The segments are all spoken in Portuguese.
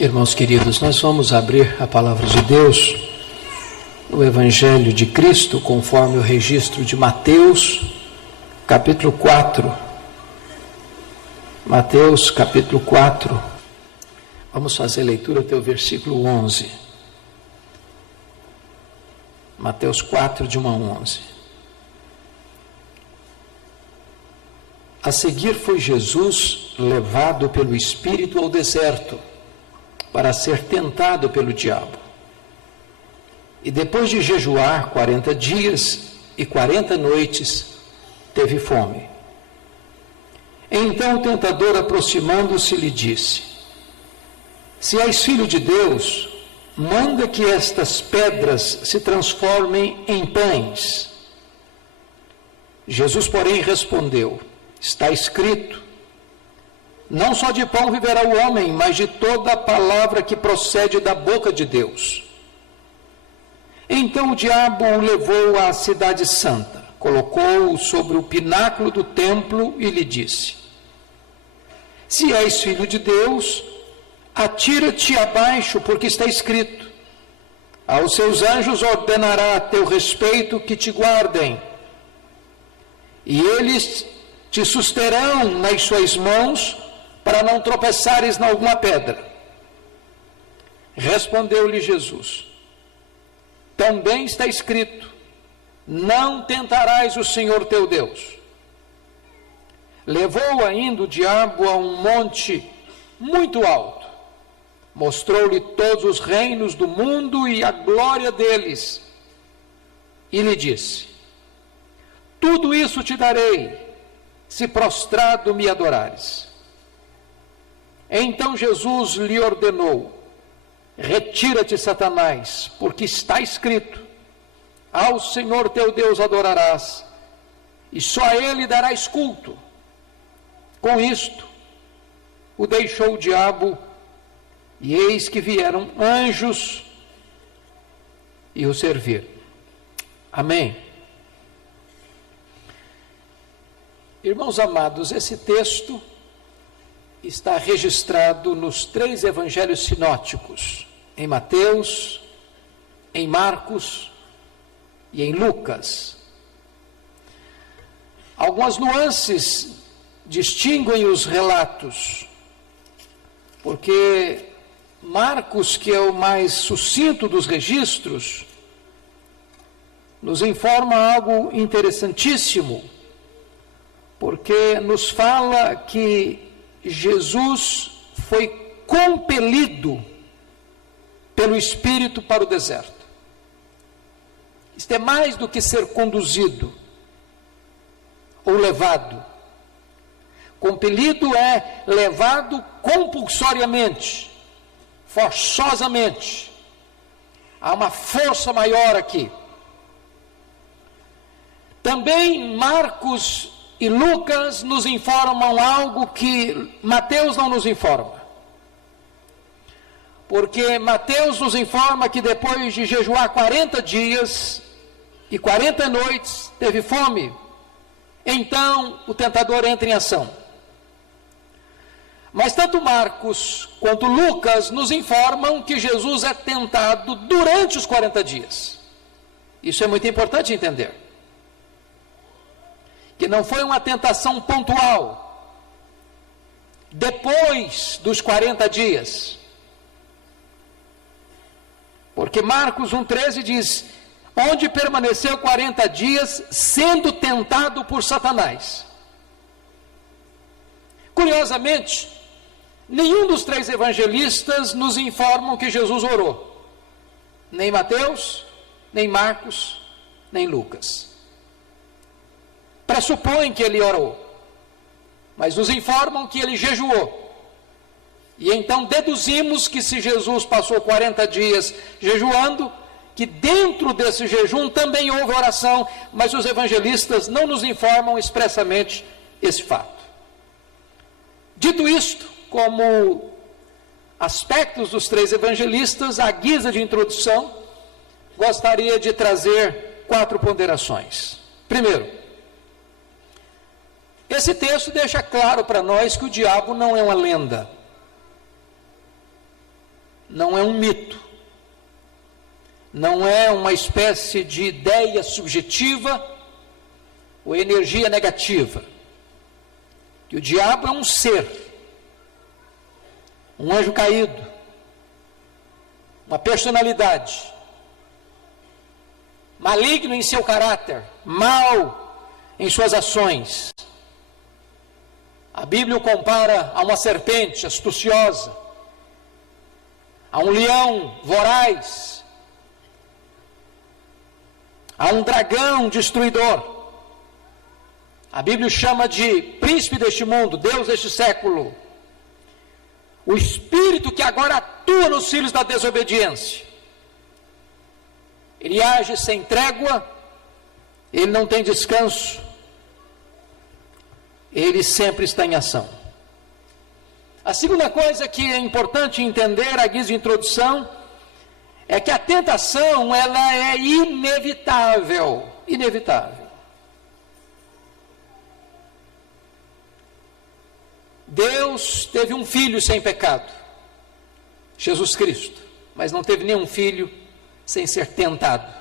Irmãos queridos, nós vamos abrir a palavra de Deus no Evangelho de Cristo, conforme o registro de Mateus, capítulo 4. Mateus, capítulo 4. Vamos fazer leitura até o versículo 11. Mateus 4, de 1 a 11. A seguir foi Jesus levado pelo Espírito ao deserto, para ser tentado pelo diabo. E depois de jejuar 40 dias e 40 noites, teve fome. Então o tentador, aproximando-se, lhe disse: Se és filho de Deus, manda que estas pedras se transformem em pães. Jesus, porém, respondeu: Está escrito: Não só de pão viverá o homem, mas de toda a palavra que procede da boca de Deus. Então o diabo o levou à cidade santa, colocou-o sobre o pináculo do templo e lhe disse: Se és filho de Deus, atira-te abaixo, porque está escrito: Aos seus anjos ordenará a teu respeito que te guardem, e eles te susterão nas suas mãos, para não tropeçares em alguma pedra. Respondeu-lhe Jesus: Também está escrito: Não tentarás o Senhor teu Deus. Levou ainda o diabo a um monte muito alto, mostrou-lhe todos os reinos do mundo e a glória deles, e lhe disse: Tudo isso te darei, se prostrado me adorares. Então Jesus lhe ordenou: Retira-te, Satanás, porque está escrito: Ao Senhor teu Deus adorarás, e só a Ele darás culto. Com isto, o deixou o diabo, e eis que vieram anjos e o serviram. Amém. Irmãos amados, esse texto está registrado nos 3 evangelhos sinóticos, em Mateus, em Marcos e em Lucas. Algumas nuances distinguem os relatos, porque Marcos, que é o mais sucinto dos registros, nos informa algo interessantíssimo, porque nos fala que Jesus foi compelido pelo Espírito para o deserto. Isto é mais do que ser conduzido ou levado. Compelido é levado compulsoriamente, forçosamente. Há uma força maior aqui. Também Marcos e Lucas nos informam algo que Mateus não nos informa. Porque Mateus nos informa que depois de jejuar 40 dias e 40 noites, teve fome. Então o tentador entra em ação. Mas tanto Marcos quanto Lucas nos informam que Jesus é tentado durante os 40 dias. Isso é muito importante entender. Que não foi uma tentação pontual, depois dos 40 dias. Porque Marcos 1,13 diz: Onde permaneceu 40 dias, sendo tentado por Satanás. Curiosamente, nenhum dos 3 evangelistas nos informam que Jesus orou. Nem Mateus, nem Marcos, nem Lucas. Pressupõem que ele orou, mas nos informam que ele jejuou. E então deduzimos que se Jesus passou 40 dias jejuando, que dentro desse jejum também houve oração, mas os evangelistas não nos informam expressamente esse fato. Dito isto, como aspectos dos 3 evangelistas, à guisa de introdução, gostaria de trazer 4 ponderações. Primeiro, esse texto deixa claro para nós que o diabo não é uma lenda. não é um mito, não é uma espécie de ideia subjetiva ou energia negativa. Que o diabo é um ser, um anjo caído, uma personalidade, maligno em seu caráter, mau em suas ações. A Bíblia o compara a uma serpente astuciosa, a um leão voraz, a um dragão destruidor. A Bíblia o chama de príncipe deste mundo, Deus deste século. O espírito que agora atua nos filhos da desobediência. Ele age sem trégua, ele não tem descanso, ele sempre está em ação. A segunda coisa que é importante entender, à guisa de introdução, é que a tentação, ela é inevitável, inevitável. Deus teve um filho sem pecado, Jesus Cristo, mas não teve nenhum filho sem ser tentado.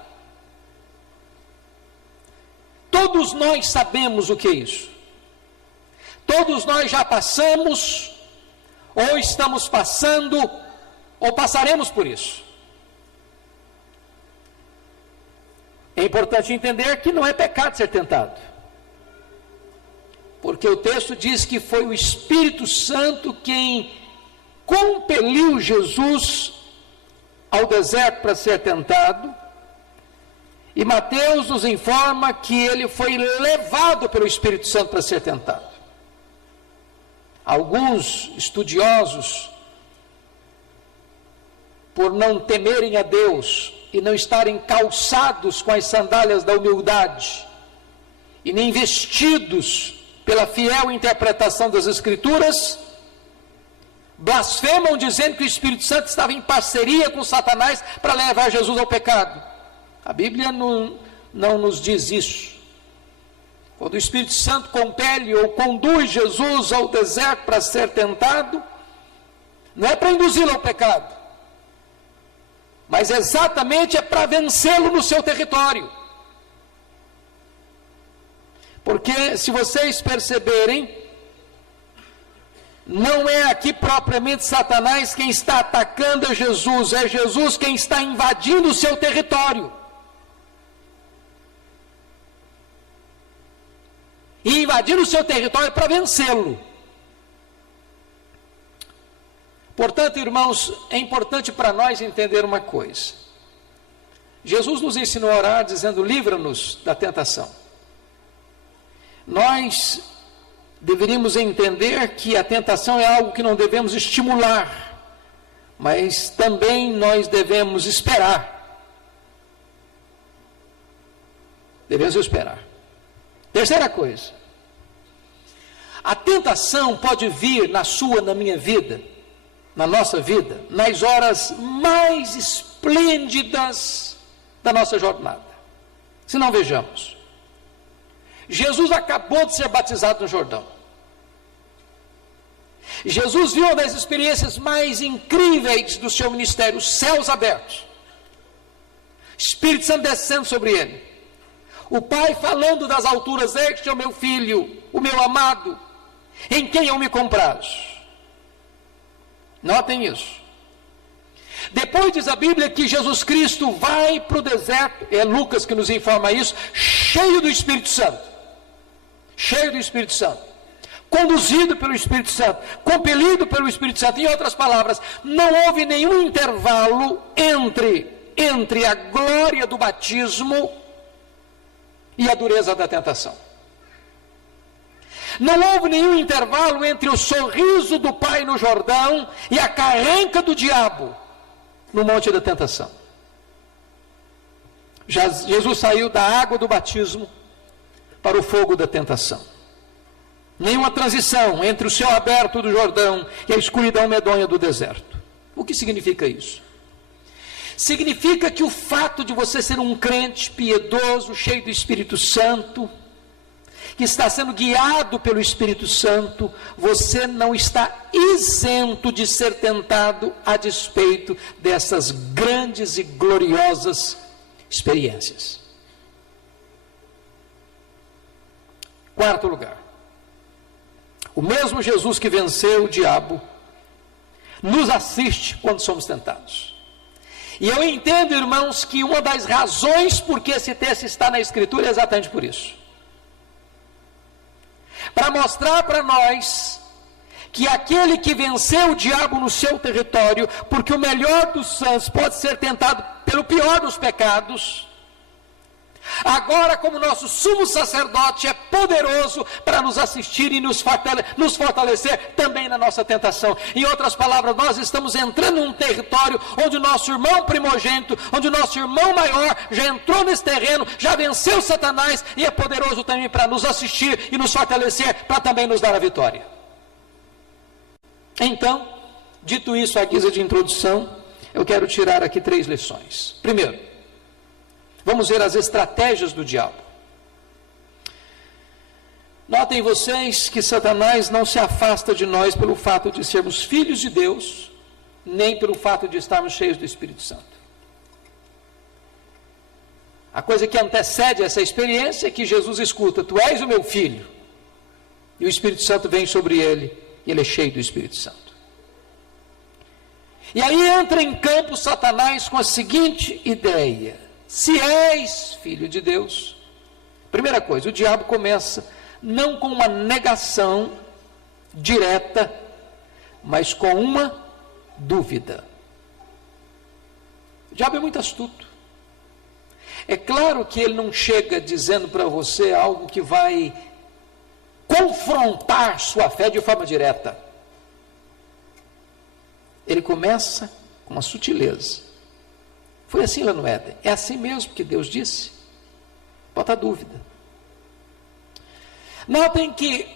Todos nós sabemos o que é isso. Todos nós já passamos, ou estamos passando, ou passaremos por isso. É importante entender que não é pecado ser tentado. Porque o texto diz que foi o Espírito Santo quem compeliu Jesus ao deserto para ser tentado. E Mateus nos informa que ele foi levado pelo Espírito Santo para ser tentado. Alguns estudiosos, por não temerem a Deus e não estarem calçados com as sandálias da humildade, e nem vestidos pela fiel interpretação das Escrituras, blasfemam dizendo que o Espírito Santo estava em parceria com Satanás para levar Jesus ao pecado. A Bíblia não nos diz isso. Quando o Espírito Santo compele ou conduz Jesus ao deserto para ser tentado, não é para induzi-lo ao pecado, mas exatamente é para vencê-lo no seu território. Porque, se vocês perceberem, não é aqui propriamente Satanás quem está atacando a Jesus, é Jesus quem está invadindo o seu território. E invadindo o seu território para vencê-lo. Portanto, irmãos, é importante para nós entender uma coisa. Jesus nos ensinou a orar dizendo: livra-nos da tentação. Nós deveríamos entender que a tentação é algo que não devemos estimular, mas também nós devemos esperar. Devemos esperar. Terceira coisa, a tentação pode vir na sua, na minha vida, na nossa vida, nas horas mais esplêndidas da nossa jornada. Se não, vejamos. Jesus acabou de ser batizado no Jordão. Jesus viu uma das experiências mais incríveis do seu ministério, os céus abertos, Espírito Santo descendo sobre ele, o Pai falando das alturas: este é o meu filho, o meu amado, em quem eu me comprazo. Notem isso. Depois diz a Bíblia que Jesus Cristo vai para o deserto, é Lucas que nos informa isso, cheio do Espírito Santo. Cheio do Espírito Santo, conduzido pelo Espírito Santo, compelido pelo Espírito Santo. Em outras palavras, não houve nenhum intervalo entre a glória do batismo e a dureza da tentação. Não houve nenhum intervalo entre o sorriso do Pai no Jordão e a carranca do diabo no monte da tentação. Jesus saiu da água do batismo para o fogo da tentação. Nenhuma transição entre o céu aberto do Jordão e a escuridão medonha do deserto. O que significa isso? Significa que o fato de você ser um crente piedoso, cheio do Espírito Santo, que está sendo guiado pelo Espírito Santo, você não está isento de ser tentado a despeito dessas grandes e gloriosas experiências. Quarto lugar, o mesmo Jesus que venceu o diabo nos assiste quando somos tentados. E eu entendo, irmãos, que uma das razões por que esse texto está na Escritura é exatamente por isso. Para mostrar para nós que aquele que venceu o diabo no seu território, porque o melhor dos santos pode ser tentado pelo pior dos pecados, agora, como nosso sumo sacerdote, é poderoso para nos assistir e nos fortalecer também na nossa tentação. Em outras palavras, nós estamos entrando em um território onde o nosso irmão primogênito, onde o nosso irmão maior já entrou nesse terreno, já venceu Satanás e é poderoso também para nos assistir e nos fortalecer, para também nos dar a vitória. Então, dito isso à guisa de introdução, eu quero tirar aqui 3 lições. Primeiro, vamos ver as estratégias do diabo. Notem vocês que Satanás não se afasta de nós pelo fato de sermos filhos de Deus, nem pelo fato de estarmos cheios do Espírito Santo. A coisa que antecede essa experiência é que Jesus escuta: tu és o meu filho, e o Espírito Santo vem sobre ele, e ele é cheio do Espírito Santo. E aí entra em campo Satanás com a seguinte ideia: se és filho de Deus, primeira coisa, o diabo começa não com uma negação direta, mas com uma dúvida. O diabo é muito astuto. É claro que ele não chega dizendo para você algo que vai confrontar sua fé de forma direta. Ele começa com uma sutileza. Foi assim lá no Éden. É assim mesmo que Deus disse? Bota dúvida. Notem que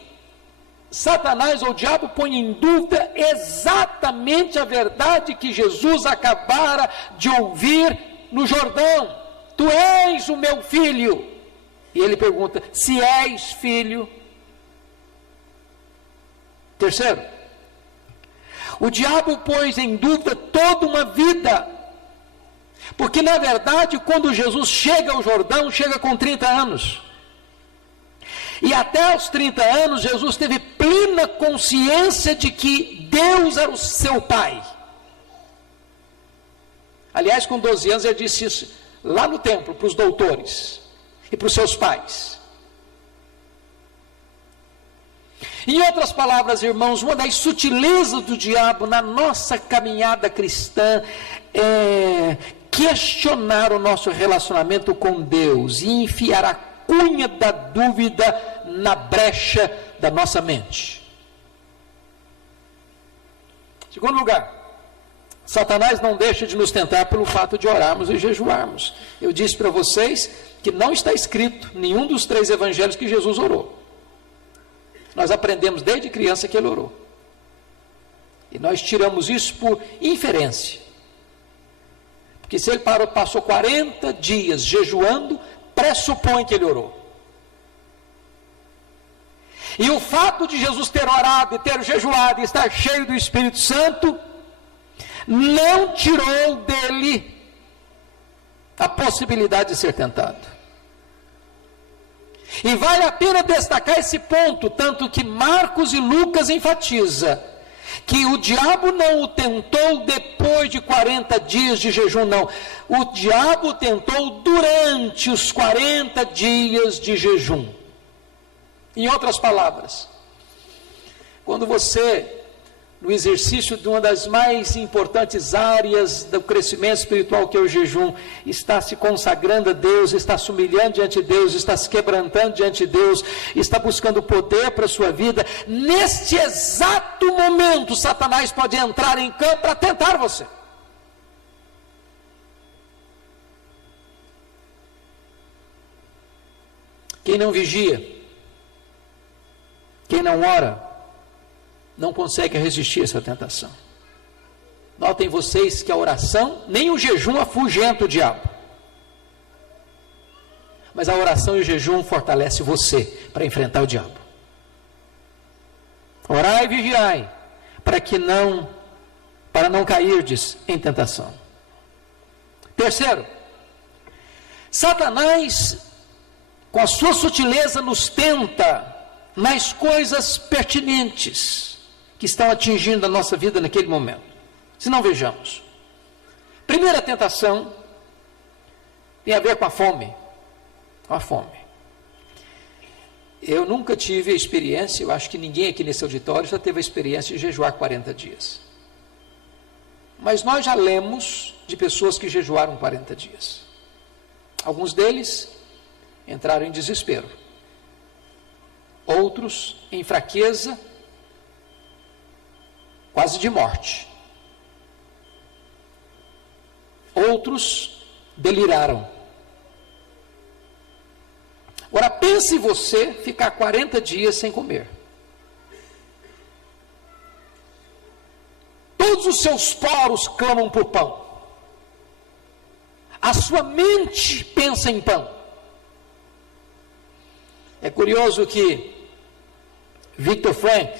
Satanás ou o diabo põe em dúvida exatamente a verdade que Jesus acabara de ouvir no Jordão. Tu és o meu filho. E ele pergunta: se és filho. Terceiro, o diabo pôs em dúvida toda uma vida. Porque na verdade, quando Jesus chega ao Jordão, chega com 30 anos. E até os 30 anos, Jesus teve plena consciência de que Deus era o seu pai. Aliás, com 12 anos, ele disse isso lá no templo, para os doutores e para os seus pais. Em outras palavras, irmãos, uma das sutilezas do diabo na nossa caminhada cristã é questionar o nosso relacionamento com Deus e enfiar a cunha da dúvida na brecha da nossa mente. Segundo lugar, Satanás não deixa de nos tentar pelo fato de orarmos e jejuarmos. Eu disse para vocês que não está escrito nenhum dos 3 evangelhos que Jesus orou. Nós aprendemos desde criança que ele orou. E nós tiramos isso por inferência. Porque se ele passou 40 dias jejuando, pressupõe que ele orou. E o fato de Jesus ter orado e ter jejuado e estar cheio do Espírito Santo não tirou dele a possibilidade de ser tentado. E vale a pena destacar esse ponto, tanto que Marcos e Lucas enfatiza que o diabo não o tentou depois de 40 dias de jejum, não. O diabo o tentou durante os 40 dias de jejum. Em outras palavras, quando você, no exercício de uma das mais importantes áreas do crescimento espiritual, que é o jejum, está se consagrando a Deus, está se humilhando diante de Deus, está se quebrantando diante de Deus, está buscando poder para a sua vida, neste exato momento, Satanás pode entrar em campo para tentar você. Quem não vigia, quem não ora, não consegue resistir a essa tentação. Notem vocês que a oração, nem o jejum afugenta o diabo. Mas a oração e o jejum fortalece você para enfrentar o diabo. Orai e vigiai, para não cairdes em tentação. Terceiro, Satanás, com a sua sutileza, nos tenta nas coisas pertinentes que estão atingindo a nossa vida naquele momento. Se não, vejamos. Primeira tentação tem a ver com a fome. Com a fome. Eu nunca tive a experiência, eu acho que ninguém aqui nesse auditório já teve a experiência de jejuar 40 dias. Mas nós já lemos de pessoas que jejuaram 40 dias. Alguns deles entraram em desespero. Outros em fraqueza, quase de morte. Outros deliraram. Agora pense você ficar 40 dias sem comer. Todos os seus poros clamam por pão. A sua mente pensa em pão. É curioso que Viktor Frankl,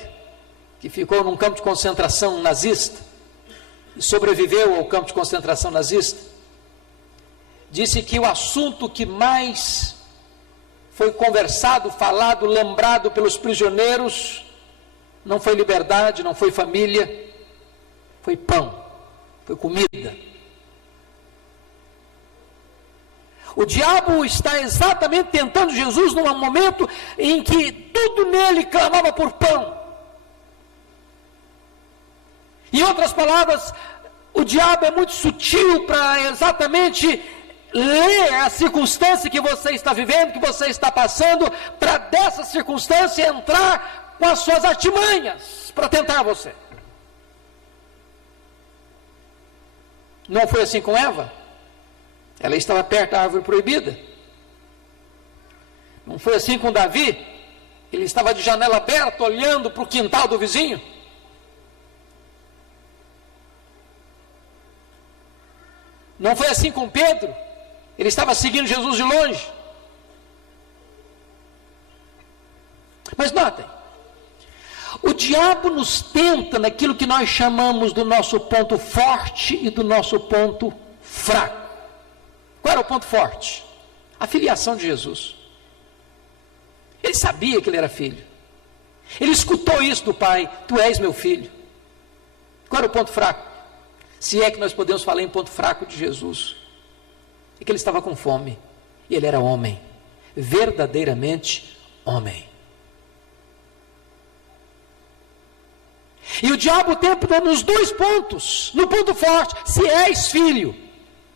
que ficou num campo de concentração nazista, e sobreviveu ao campo de concentração nazista, disse que o assunto que mais foi conversado, falado, lembrado pelos prisioneiros, não foi liberdade, não foi família, foi pão, foi comida. O diabo está exatamente tentando Jesus num momento em que tudo nele clamava por pão. Em outras palavras, o diabo é muito sutil para exatamente ler a circunstância que você está vivendo, que você está passando, para dessa circunstância entrar com as suas artimanhas para tentar você. Não foi assim com Eva? Ela estava perto da árvore proibida. Não foi assim com Davi? Ele estava de janela aberta, olhando para o quintal do vizinho. Não foi assim com Pedro? Ele estava seguindo Jesus de longe. Mas notem, o diabo nos tenta naquilo que nós chamamos do nosso ponto forte e do nosso ponto fraco. Qual era o ponto forte? A filiação de Jesus. Ele sabia que ele era filho. Ele escutou isso do pai: tu és meu filho. Qual era o ponto fraco? Se é que nós podemos falar em ponto fraco de Jesus, é que ele estava com fome, e ele era homem, verdadeiramente homem. E o diabo tenta nos dois pontos: no ponto forte, se és filho;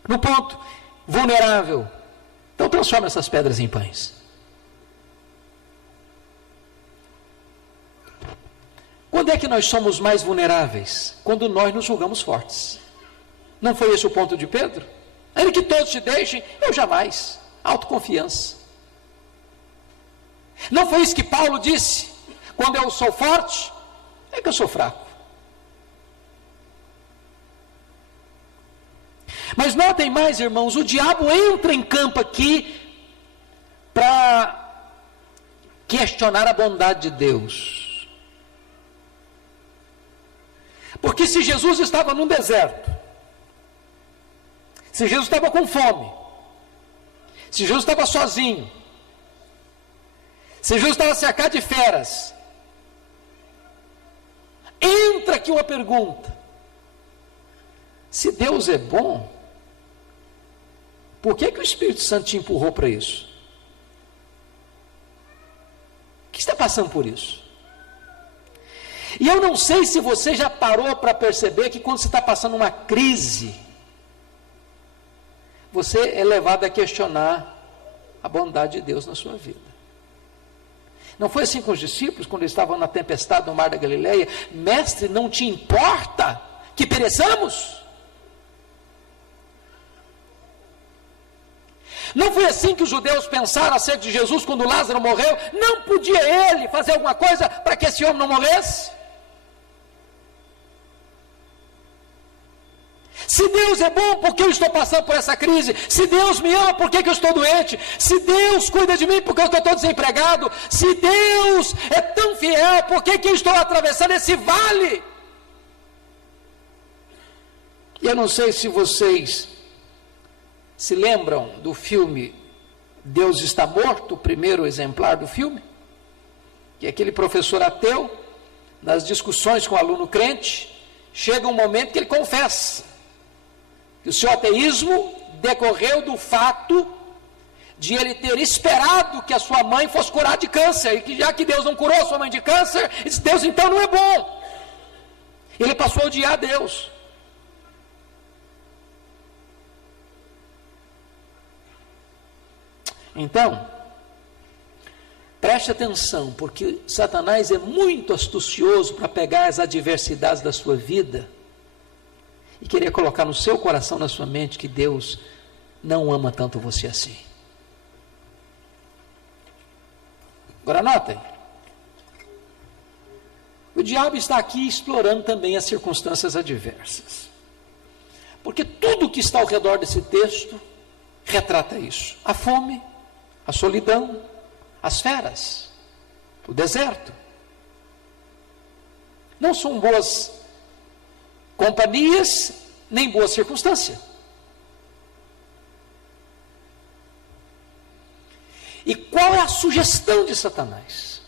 no ponto vulnerável, então transforma essas pedras em pães. Quando é que nós somos mais vulneráveis? Quando nós nos julgamos fortes. Não foi esse o ponto de Pedro? Ainda que todos te deixem, eu jamais. Autoconfiança. Não foi isso que Paulo disse? Quando eu sou forte, é que eu sou fraco. Mas notem mais, irmãos, o diabo entra em campo aqui para questionar a bondade de Deus. Porque se Jesus estava num deserto, se Jesus estava com fome, se Jesus estava sozinho, se Jesus estava cercado de feras, entra aqui uma pergunta: se Deus é bom, por que o Espírito Santo te empurrou para isso? O que está passando por isso? E eu não sei se você já parou para perceber que quando você está passando uma crise, você é levado a questionar a bondade de Deus na sua vida. Não foi assim com os discípulos, quando eles estavam na tempestade no mar da Galileia? Mestre, não te importa que pereçamos? Não foi assim que os judeus pensaram acerca de Jesus quando Lázaro morreu? Não podia ele fazer alguma coisa para que esse homem não morresse? Se Deus é bom, por que eu estou passando por essa crise? Se Deus me ama, por que eu estou doente? Se Deus cuida de mim, por que eu estou desempregado? Se Deus é tão fiel, por que eu estou atravessando esse vale? E eu não sei se vocês se lembram do filme Deus Está Morto, o primeiro exemplar do filme, que aquele professor ateu, nas discussões com o aluno crente, chega um momento que ele confessa que o seu ateísmo decorreu do fato de ele ter esperado que a sua mãe fosse curada de câncer, e que já que Deus não curou a sua mãe de câncer, esse Deus então não é bom. Ele passou a odiar Deus. Então, preste atenção, porque Satanás é muito astucioso para pegar as adversidades da sua vida e querer colocar no seu coração, na sua mente, que Deus não ama tanto você assim. Agora notem, o diabo está aqui explorando também as circunstâncias adversas, porque tudo que está ao redor desse texto retrata isso: a fome, a solidão, as feras, o deserto. Não são boas companhias, nem boa circunstância. E qual é a sugestão de Satanás?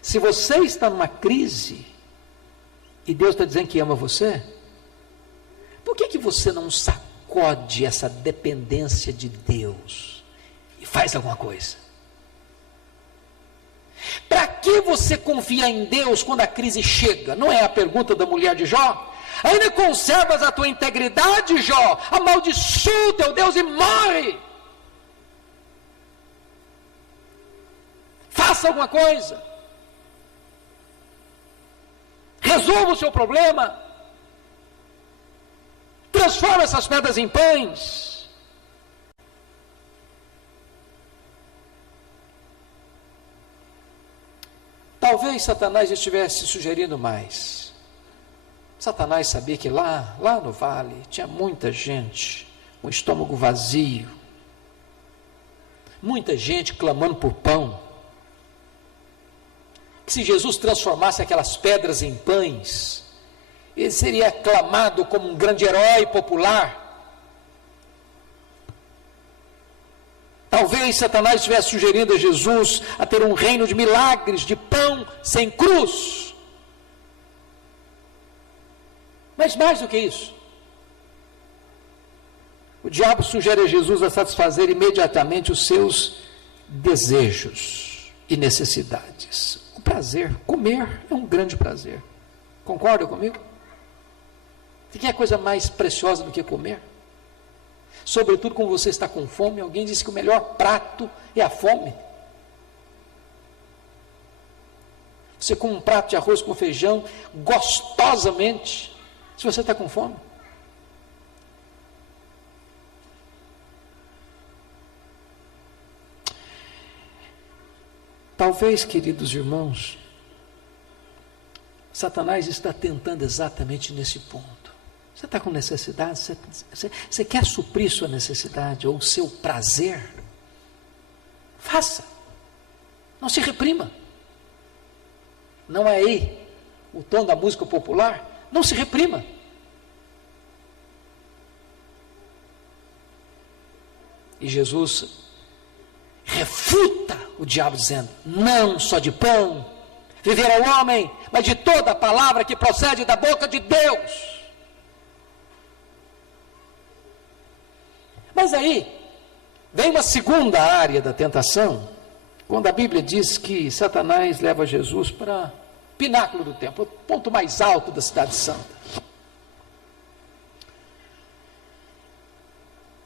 Se você está numa crise, e Deus está dizendo que ama você, por que você não sacode essa dependência de Deus e faz alguma coisa? Para que você confia em Deus quando a crise chega? Não é a pergunta da mulher de Jó? Ainda conservas a tua integridade, Jó? Amaldiçoa o teu Deus e morre. Faça alguma coisa. Resolva o seu problema. Transforma essas pedras em pães. Talvez Satanás estivesse sugerindo mais. Satanás sabia que lá no vale, tinha muita gente com o estômago vazio, muita gente clamando por pão. Que se Jesus transformasse aquelas pedras em pães, ele seria aclamado como um grande herói popular. Talvez Satanás estivesse sugerindo a Jesus a ter um reino de milagres, de pão sem cruz. Mas mais do que isso, o diabo sugere a Jesus a satisfazer imediatamente os seus desejos e necessidades. O prazer, comer é um grande prazer. Concorda comigo? Você quer coisa mais preciosa do que comer? Sobretudo quando você está com fome. Alguém disse que o melhor prato é a fome. Você come um prato de arroz com feijão gostosamente, se você está com fome. Talvez, queridos irmãos, Satanás está tentando exatamente nesse ponto. Você está com necessidade? Você quer suprir sua necessidade ou o seu prazer? Faça. Não se reprima. Não é aí o tom da música popular? Não se reprima. E Jesus refuta o diabo dizendo: não só de pão viverá o homem, mas de toda a palavra que procede da boca de Deus. Mas aí, vem uma segunda área da tentação, quando a Bíblia diz que Satanás leva Jesus para o pináculo do templo, o ponto mais alto da cidade santa.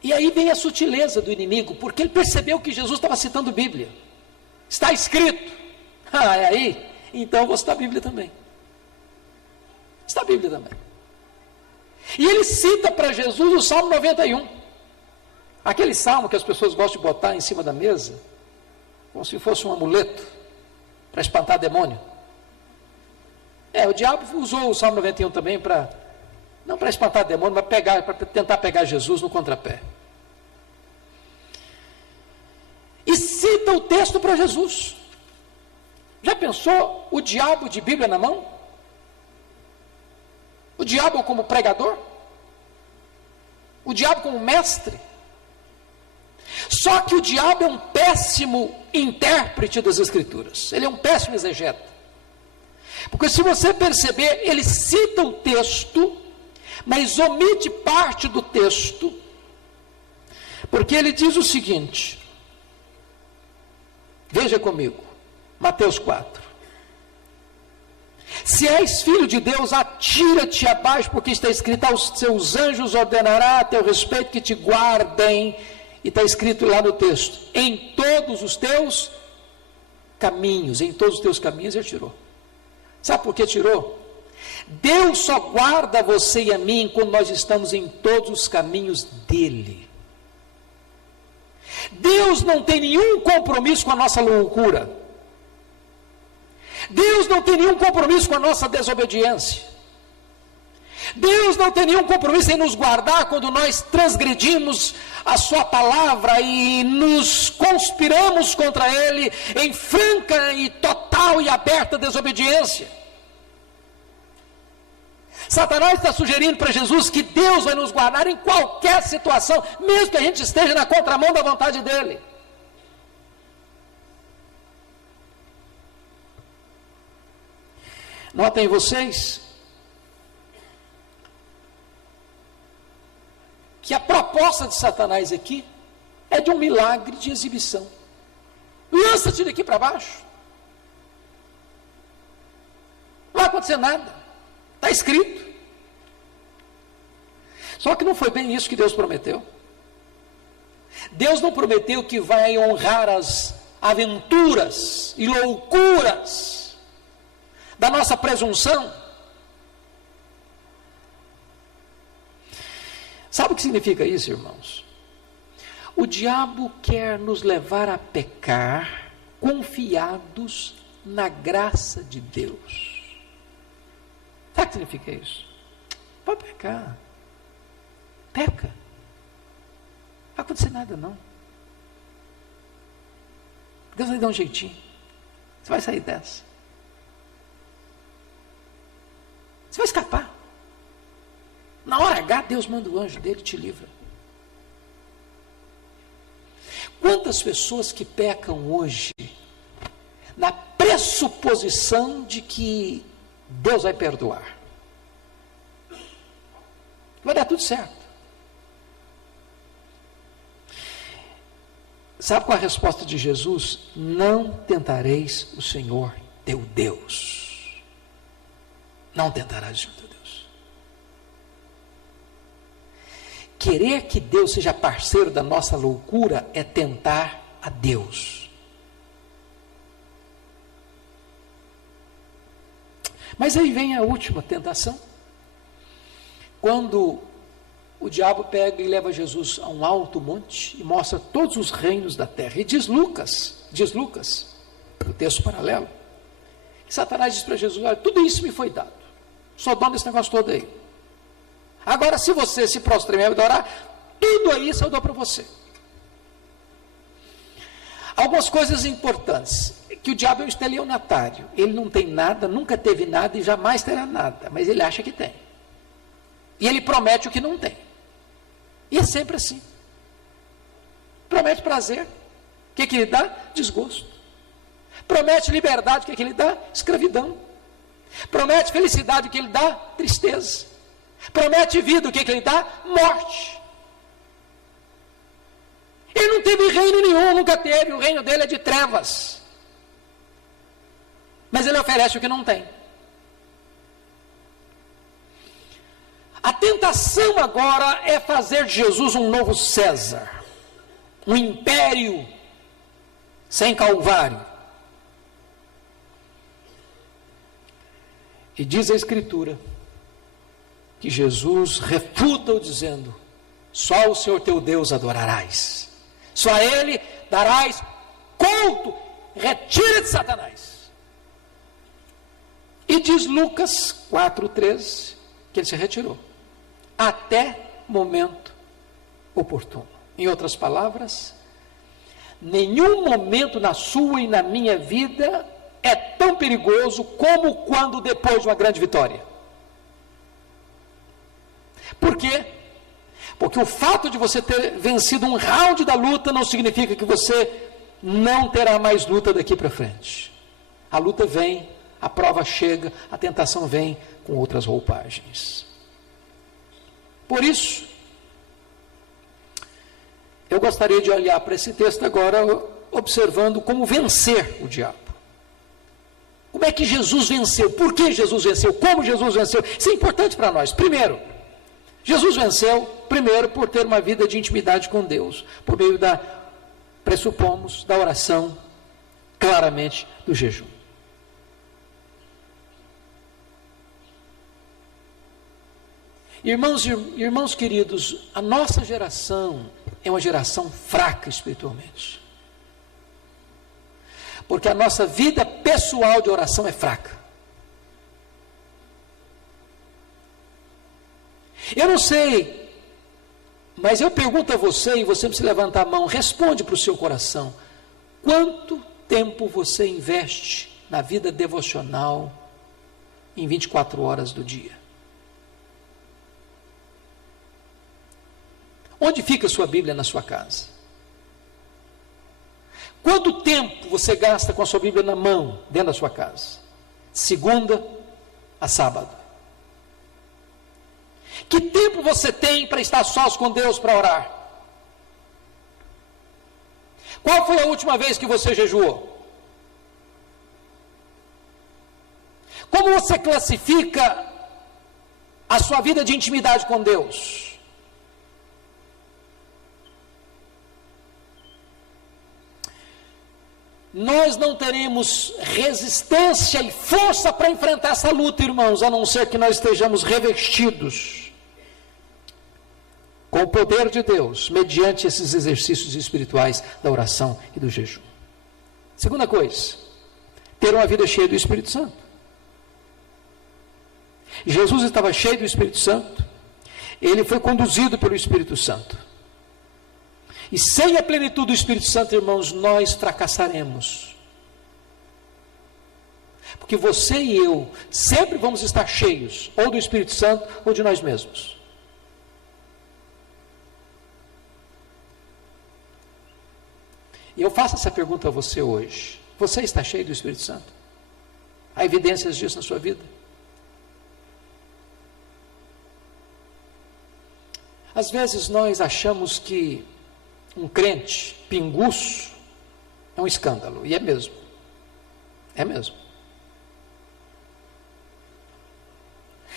E aí vem a sutileza do inimigo, porque ele percebeu que Jesus estava citando Bíblia. Está escrito. Ah, é aí? Então eu vou citar a Bíblia também. Está a Bíblia também. E ele cita para Jesus o Salmo 91. Aquele salmo que as pessoas gostam de botar em cima da mesa, como se fosse um amuleto, para espantar demônio. O diabo usou o Salmo 91 também para Não para espantar demônio, mas para tentar pegar Jesus no contrapé. E cita o texto para Jesus. Já pensou o diabo de Bíblia na mão? O diabo como pregador? O diabo como mestre? Só que o diabo é um péssimo intérprete das Escrituras. Ele é um péssimo exegeta. Porque se você perceber, ele cita o texto, mas omite parte do texto, porque ele diz o seguinte, veja comigo, Mateus 4. Se és filho de Deus, atira-te abaixo, porque está escrito, aos seus anjos ordenará a teu respeito que te guardem, e está escrito lá no texto, em todos os teus caminhos, ele tirou. Sabe por que tirou? Deus só guarda você e a mim quando nós estamos em todos os caminhos dele. Deus não tem nenhum compromisso com a nossa loucura. Deus não tem nenhum compromisso com a nossa desobediência. Deus não tem nenhum compromisso em nos guardar quando nós transgredimos a sua palavra e nos conspiramos contra ele em franca e total e aberta desobediência. Satanás está sugerindo para Jesus que Deus vai nos guardar em qualquer situação, mesmo que a gente esteja na contramão da vontade dele. Notem vocês que a proposta de Satanás aqui é de um milagre de exibição. Lança-te daqui para baixo. Não vai acontecer nada. Está escrito. Só que não foi bem isso que Deus prometeu. Deus não prometeu que vai honrar as aventuras e loucuras da nossa presunção. Sabe o que significa isso, irmãos? O diabo quer nos levar a pecar confiados na graça de Deus. Sabe o que significa isso? Pode pecar. Peca. Não vai acontecer nada, não. Deus vai dar um jeitinho. Você vai sair dessa. Você vai escapar. Na hora H, Deus manda o anjo dele e te livra. Quantas pessoas que pecam hoje na pressuposição de que Deus vai perdoar. Vai dar tudo certo. Sabe qual é a resposta de Jesus? Não tentareis o Senhor teu Deus. Não tentarás o Senhor teu Deus. Querer que Deus seja parceiro da nossa loucura é tentar a Deus. Mas aí vem a última tentação. Quando o diabo pega e leva Jesus a um alto monte e mostra todos os reinos da terra. E diz Lucas, o texto paralelo, que Satanás diz para Jesus, olha, tudo isso me foi dado. Sou dono desse negócio todo aí. Agora, se você se prostrar e me adorar, tudo isso eu dou para você. Algumas coisas importantes, que o diabo é um estelionatário. Ele não tem nada, nunca teve nada e jamais terá nada, mas ele acha que tem. E ele promete o que não tem. E é sempre assim. Promete prazer. O que ele dá? Desgosto. Promete liberdade. O que ele dá? Escravidão. Promete felicidade. O que ele dá? Tristeza. Promete vida. O que ele dá? Morte. Ele não teve reino nenhum, nunca teve. O reino dele é de trevas. Mas ele oferece o que não tem. A tentação agora é fazer de Jesus um novo César, um império sem Calvário. E diz a Escritura que Jesus refuta-o dizendo, só o Senhor teu Deus adorarás, só a Ele darás culto, retira de Satanás. E diz Lucas 4,13 que ele se retirou. até momento oportuno. Em outras palavras, nenhum momento na sua e na minha vida é tão perigoso como quando depois de uma grande vitória. Por quê? Porque o fato de você ter vencido um round da luta não significa que você não terá mais luta daqui para frente. A luta vem, a prova chega, a tentação vem com outras roupagens. Por isso, eu gostaria de olhar para esse texto agora, observando como vencer o diabo. Como é que Jesus venceu? Por que Jesus venceu? Como Jesus venceu? Isso é importante para nós. Primeiro, Jesus venceu, primeiro, por ter uma vida de intimidade com Deus, por meio pressupomos, da oração, claramente, do jejum. Irmãos queridos, a nossa geração é uma geração fraca espiritualmente. Porque a nossa vida pessoal de oração é fraca. Eu não sei, mas eu pergunto a você, e você precisa levantar a mão, responde para o seu coração: quanto tempo você investe na vida devocional em 24 horas do dia? Onde fica a sua Bíblia na sua casa? Quanto tempo você gasta com a sua Bíblia na mão, dentro da sua casa? Segunda a sábado. Que tempo você tem para estar sós com Deus para orar? Qual foi a última vez que você jejuou? Como você classifica a sua vida de intimidade com Deus? Nós não teremos resistência e força para enfrentar essa luta, irmãos, a não ser que nós estejamos revestidos com o poder de Deus, mediante esses exercícios espirituais da oração e do jejum. Segunda coisa, ter uma vida cheia do Espírito Santo. Jesus estava cheio do Espírito Santo, ele foi conduzido pelo Espírito Santo. E sem a plenitude do Espírito Santo, irmãos, nós fracassaremos. Porque você e eu sempre vamos estar cheios, ou do Espírito Santo, ou de nós mesmos. E eu faço essa pergunta a você hoje: você está cheio do Espírito Santo? Há evidências disso na sua vida? Às vezes nós achamos que um crente pinguço é um escândalo, e é mesmo. É mesmo.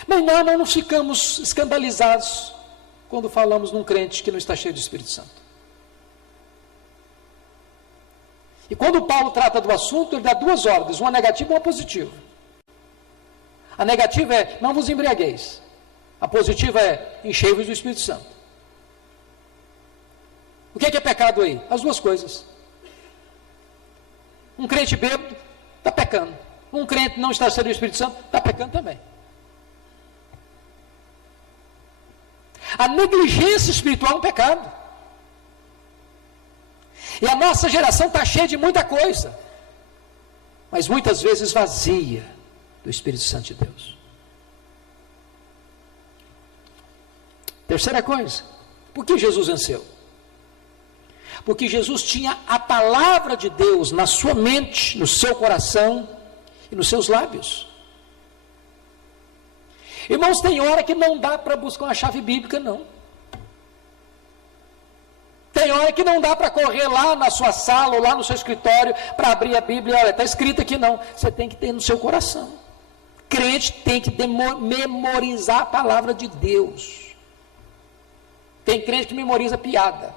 Mas nós não ficamos escandalizados quando falamos num crente que não está cheio do Espírito Santo. E quando Paulo trata do assunto, ele dá duas ordens, uma negativa e uma positiva. A negativa é: não vos embriagueis. A positiva é: enchei-vos do Espírito Santo. O que é pecado aí? As duas coisas. Um crente bêbado está pecando. Um crente não está cheio do Espírito Santo está pecando também. A negligência espiritual é um pecado. E a nossa geração está cheia de muita coisa, mas muitas vezes vazia do Espírito Santo de Deus. Terceira coisa, por que Jesus venceu? Porque Jesus tinha a palavra de Deus na sua mente, no seu coração e nos seus lábios. Irmãos, tem hora que não dá para buscar uma chave bíblica, não. Tem hora que não dá para correr lá na sua sala ou lá no seu escritório para abrir a Bíblia. Olha, está escrito aqui, não. Você tem que ter no seu coração. Crente tem que memorizar a palavra de Deus. Tem crente que memoriza piada.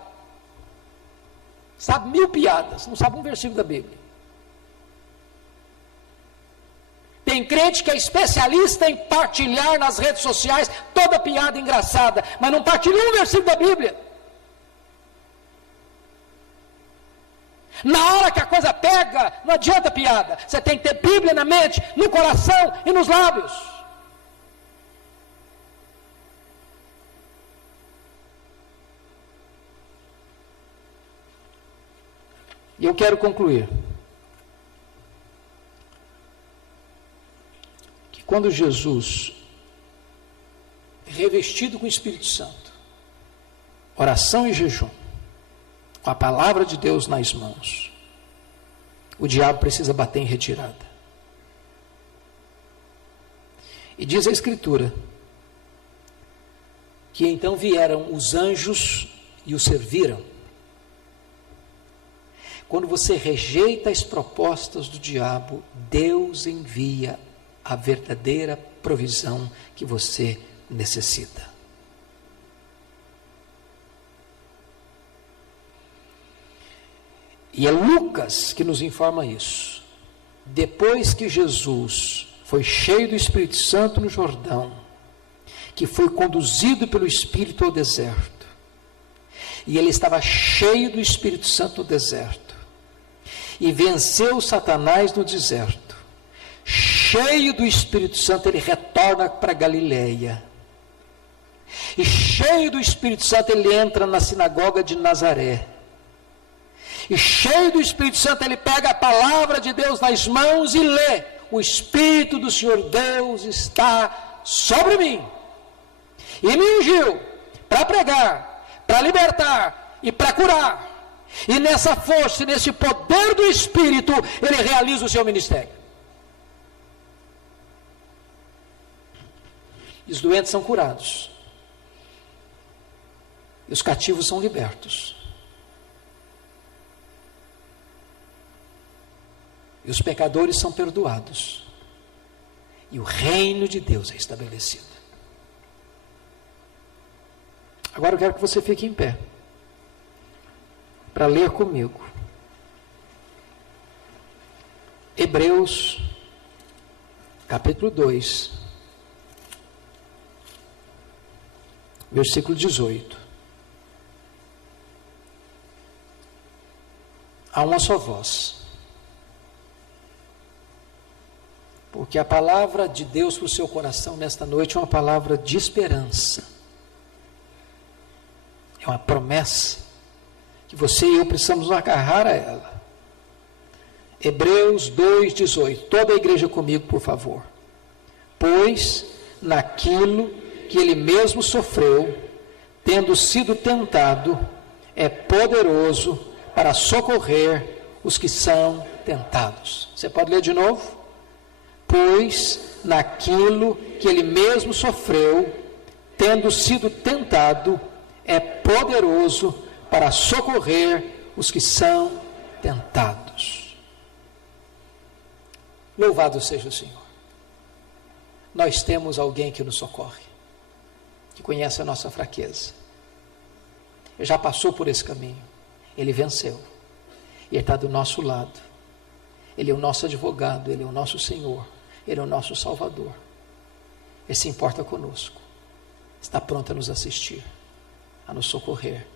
Sabe 1000 piadas, não sabe um versículo da Bíblia. Tem crente que é especialista em partilhar nas redes sociais toda piada engraçada, mas não partilha um versículo da Bíblia. Na hora que a coisa pega, não adianta piada. Você tem que ter Bíblia na mente, no coração e nos lábios. E eu quero concluir que quando Jesus, revestido com o Espírito Santo, oração e jejum, com a palavra de Deus nas mãos, o diabo precisa bater em retirada. E diz a Escritura que então vieram os anjos e o serviram. Quando você rejeita as propostas do diabo, Deus envia a verdadeira provisão que você necessita. E é Lucas que nos informa isso. Depois que Jesus foi cheio do Espírito Santo no Jordão, que foi conduzido pelo Espírito ao deserto, e ele estava cheio do Espírito Santo no deserto, e venceu Satanás no deserto, cheio do Espírito Santo, ele retorna para Galileia, e cheio do Espírito Santo, ele entra na sinagoga de Nazaré, e cheio do Espírito Santo, ele pega a palavra de Deus nas mãos e lê: o Espírito do Senhor Deus está sobre mim, e me ungiu para pregar, para libertar e para curar. E nessa força, nesse poder do Espírito, ele realiza o seu ministério. E os doentes são curados. E os cativos são libertos. E os pecadores são perdoados. E o reino de Deus é estabelecido. Agora eu quero que você fique em pé para ler comigo Hebreus capítulo 2, versículo 18. Há uma só voz, porque a palavra de Deus para o seu coração nesta noite é uma palavra de esperança, é uma promessa que você e eu precisamos nos agarrar a ela. Hebreus 2,18. Toda a igreja comigo, por favor. Pois naquilo que ele mesmo sofreu, tendo sido tentado, é poderoso para socorrer os que são tentados. Você pode ler de novo? Pois naquilo que ele mesmo sofreu, tendo sido tentado, é poderoso para socorrer os que são tentados. Louvado seja o Senhor. Nós temos alguém que nos socorre, que conhece a nossa fraqueza. Ele já passou por esse caminho, ele venceu, e ele está do nosso lado. Ele é o nosso advogado, ele é o nosso Senhor, ele é o nosso Salvador. Ele se importa conosco, está pronto a nos assistir, a nos socorrer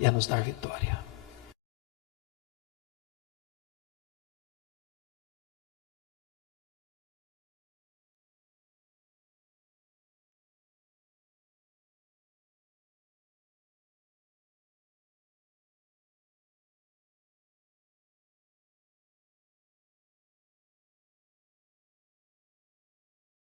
e a nos dar vitória.